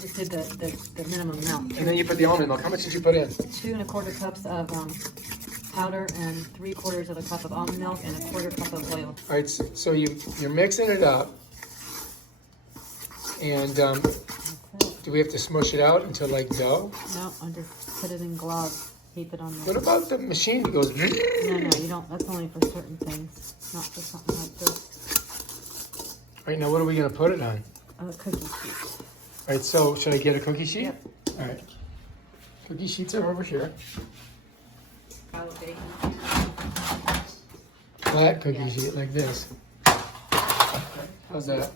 just did the minimum amount. And then you put the almond milk. How much did you put in? 2 1/4 cups of powder and 3/4 of a cup of almond milk and 1/4 cup of oil. All right, so you're mixing it up. And do we have to smush it out until like dough? No, I just put it in gloves. Keep it on there. What about the machine that goes? No, you don't. That's only for certain things, not for something like this. All right, now what are we gonna put it on? Cookie sheet. All right, so should I get a cookie sheet? Yep. All right. Cookie sheets are over here. Flat cookie sheet like this. How's that?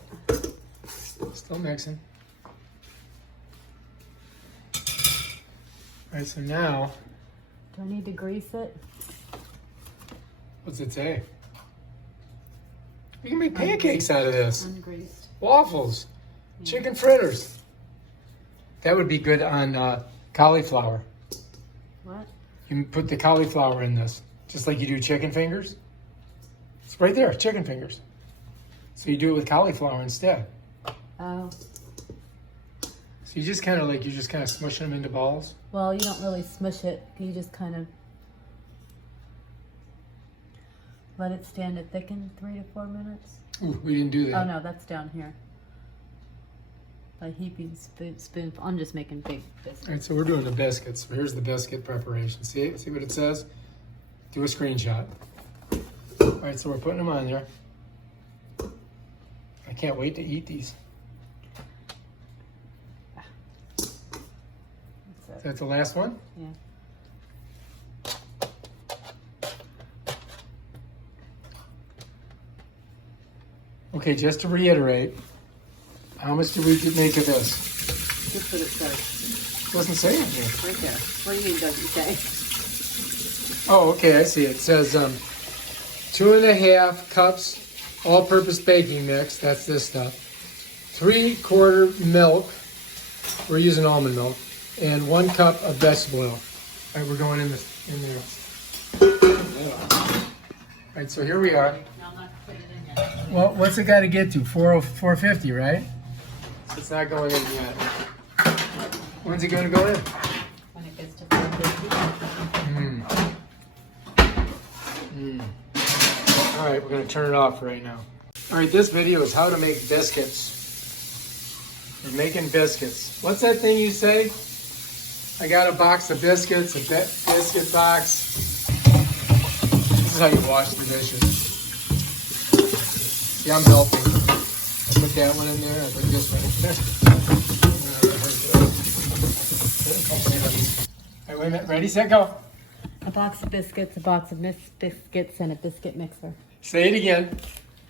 Still mixing. All right, so now, Do I need to grease it? what's it say? We can make pancakes out of this. Ungreased. Waffles, chicken fritters. That would be good on cauliflower. What? You can put the cauliflower in this, just like you do chicken fingers. It's right there, chicken fingers. So you do it with cauliflower instead. Oh. So you just kind of smushing them into balls. Well, you don't really smush it. You just kind of let it stand to thicken 3 to 4 minutes. Ooh, we didn't do that. Oh no, that's down here. By heaping spoon. I'm just making big biscuits. All right, so we're doing the biscuits. So here's the biscuit preparation. See what it says? Do a screenshot. All right, so we're putting them on there. I can't wait to eat these. Is that the last one? Yeah. Okay, just to reiterate, how much did we make of this? That's what it says. It doesn't say anything. Right there. What do you mean doesn't say? Oh, okay, I see. It says 2.5 cups all-purpose baking mix. That's this stuff. 3/4 milk. We're using almond milk. And 1 cup of vegetable oil. All right, we're going in there. All right, so here we are. No, I'm not putting it in yet. Well, what's it got to get to? 450, right? It's not going in yet. When's it going to go in? When it gets to 450. All right, we're going to turn it off right now. All right, this video is how to make biscuits. We're making biscuits. What's that thing you say? I got a box of biscuits, a biscuit box. This is how you wash the dishes. See, I'm helping. I put that one in there, I put this one in there. All right, wait a minute. Ready, set, go. A box of biscuits, a box of mixed biscuits, and a biscuit mixer. Say it again.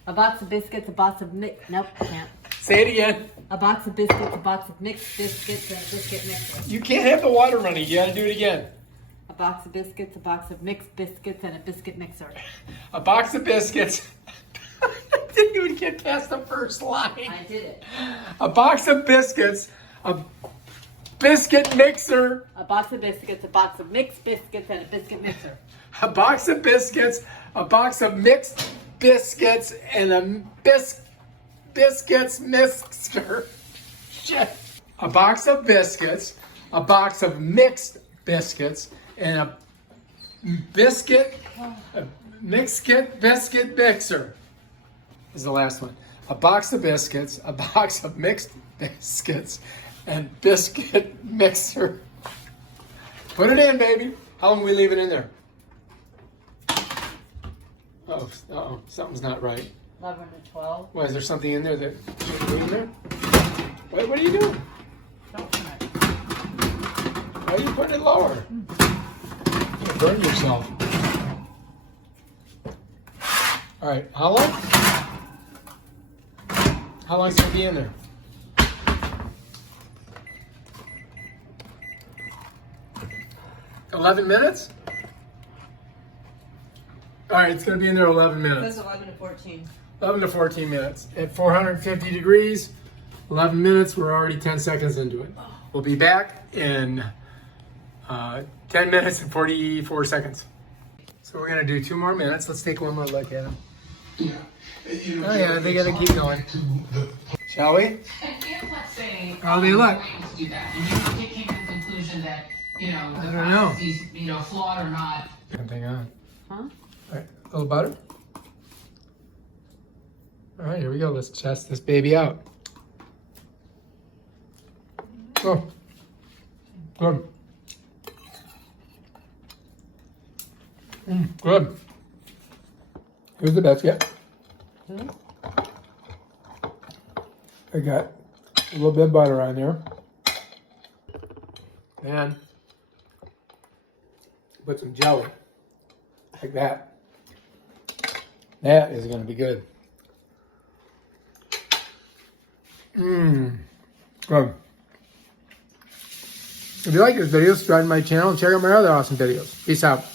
A box of biscuits, a box of nope, can't. Say it again. A box of biscuits, a box of mixed biscuits, and a biscuit mixer. You can't have the water running. You got to do it again. A box of biscuits, a box of mixed biscuits, and a biscuit mixer. A box of biscuits. I didn't even get past the first line. I did it. A box of biscuits, a biscuit mixer. A box of biscuits, a box of mixed biscuits, and a biscuit mixer. A box of biscuits, a box of mixed biscuits, and a biscuits mixer. Shit. A box of biscuits, a box of mixed biscuits, and a biscuit mixer. This is the last one. A box of biscuits, a box of mixed biscuits, and biscuit mixer. Put it in, baby. How long are we leaving in there? Uh-oh, something's not right. 11 to 12. Why, is there something in there that shouldn't be in there? What are you doing? Don't turn it. Why are you putting it lower? You're gonna burn yourself. All right, how long? How long is it gonna be in there? $11 minutes? All right, it's gonna be in there 11 minutes. 11 to 14. 11 to 14 minutes. At 450 degrees, 11 minutes, we're already 10 seconds into it. We'll be back in 10 minutes and 44 seconds. So we're gonna do 2 more minutes. Let's take one more look at them. Oh yeah, they gotta keep going. Shall we? How do they look? do that. And you came to the conclusion that, the don't know. process is, flawed or not. Hang on. Huh? All right, a little butter. All right, here we go. Let's test this baby out. Oh, good. Good. Here's the biscuit. I got a little bit of butter on there. And put some jelly. Like that. That is going to be good. Good. If you like this video, subscribe to my channel and check out my other awesome videos. Peace out.